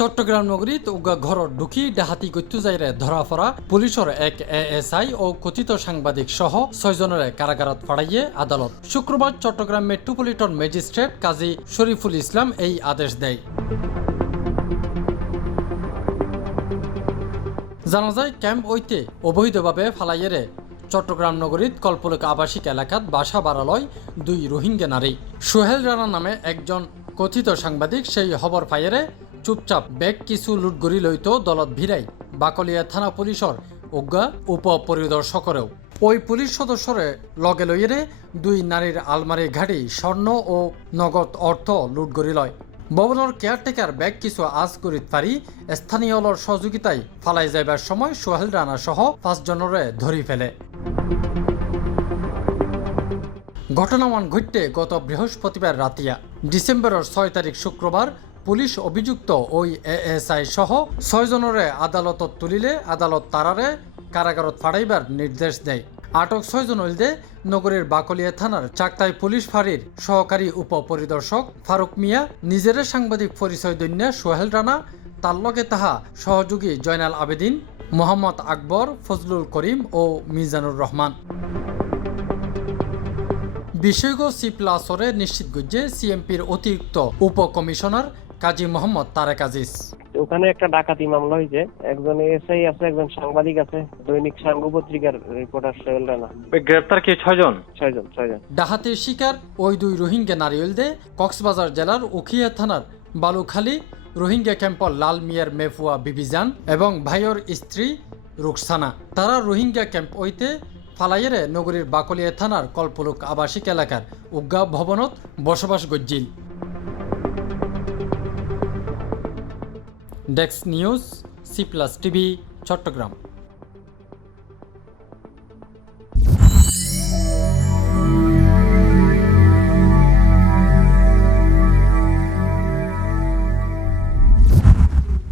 চট্টগ্রাম নগরীত উগা ঘরত ঢুকি ডাহাতি গত্যু যাইরে ধরা পড়া পুলিশের এক এএসআই ও কথিত সাংবাদিক সহ 6 জনের কারাগারত ফাড়াইয়ে আদালত। শুক্রবার চট্টগ্রাম মেট্রোপলিটন ম্যাজিস্ট্রেট কাজী শরীফুল ইসলাম এই আদেশ দেয়। জানা যায় ক্যাম্প ওইতে অবৈধভাবে ফালাইয়েরে চট্টগ্রাম নগরীত কল্পলক আবাসিক এলাকাত বাসা বাড়ালয় 2 রোহিঙ্গা নারী। সোহেল রানা নামে একজন কথিত সাংবাদিক সেই খবর পাইয়েরে চুপচাপ ব্যাগ কিছু লুটগরি লইত দলত ভিড়াই বাকলিয়া থানা পুলিশের অজ্ঞা উপ পরিদর্শকরেও। ওই পুলিশ সদস্যরে লগে লইয়েরে 2 নারীর আলমারি ঘাটি স্বর্ণ ও নগদ অর্থ লুটগরি লয়। ভবনের কেয়ারটেকার ব্যাগ কিছু আজ করিত পারি স্থানীয়র সহযোগিতায় ফালাই যাইবার সময় সোহেল রানা সহ 5 জনরে ধরি ফেলে। ঘটনামান ঘটতে গত বৃহস্পতিবার রাতিয়া ডিসেম্বরের 6 তারিখ শুক্রবার পুলিশ অভিযুক্ত ওই এএসআই সহ 6 জনরে আদালতত তুলিলে আদালত তারারে কারাগারত ফাড়াইবার নির্দেশ দেয়। আটক 6 জন হইলদে নগরীর বাকলিয়া থানার চাকতাই পুলিশ ফাঁড়ির সহকারী উপ পরিদর্শক ফারুক মিয়া, নিজের সাংবাদিক পরিচয় দৈন্য সোহেল রানা, তার লগে তাহা সহযোগী জয়নাল আবেদিন, মোহাম্মদ আকবর, ফজলুল করিম ও মিজানুর রহমান। বিষয়গ সি+রে নিশ্চিত গজ্জে সিএমপির অতিরিক্ত উপ কমিশনার কাজী মোহাম্মদ তারেক আজিজ। ওখানে একটা ডাকাতি মামলা হয়েছে, একজন এসআই আছে, একজন সাংবাদিক আছে, দৈনিক সাঙ্গ পত্রিকার রিপোর্টার সোহেল রানা। গ্রেপ্তার কি 6 জন? 6 জন। ডাহাতির শিকার ওই 2 রোহিঙ্গা নারী হইলদে কক্সবাজার জেলার উখিয়া থানার বালুখালী রোহিঙ্গা ক্যাম্পর লাল মিয়ার মেফুয়া বিবিজান এবং ভাইয়ের স্ত্রী রুকসানা। তারা রোহিঙ্গা ক্যাম্প ওইতে ফালাইয়েরে নগরীর বাকলিয়া থানার কল্পলক আবাসিক এলাকার উজ্ঞা ভবনত বসবাস গজ্জিল। ডেস্ক নিউজ, সি+ টিভি, চট্টগ্রাম।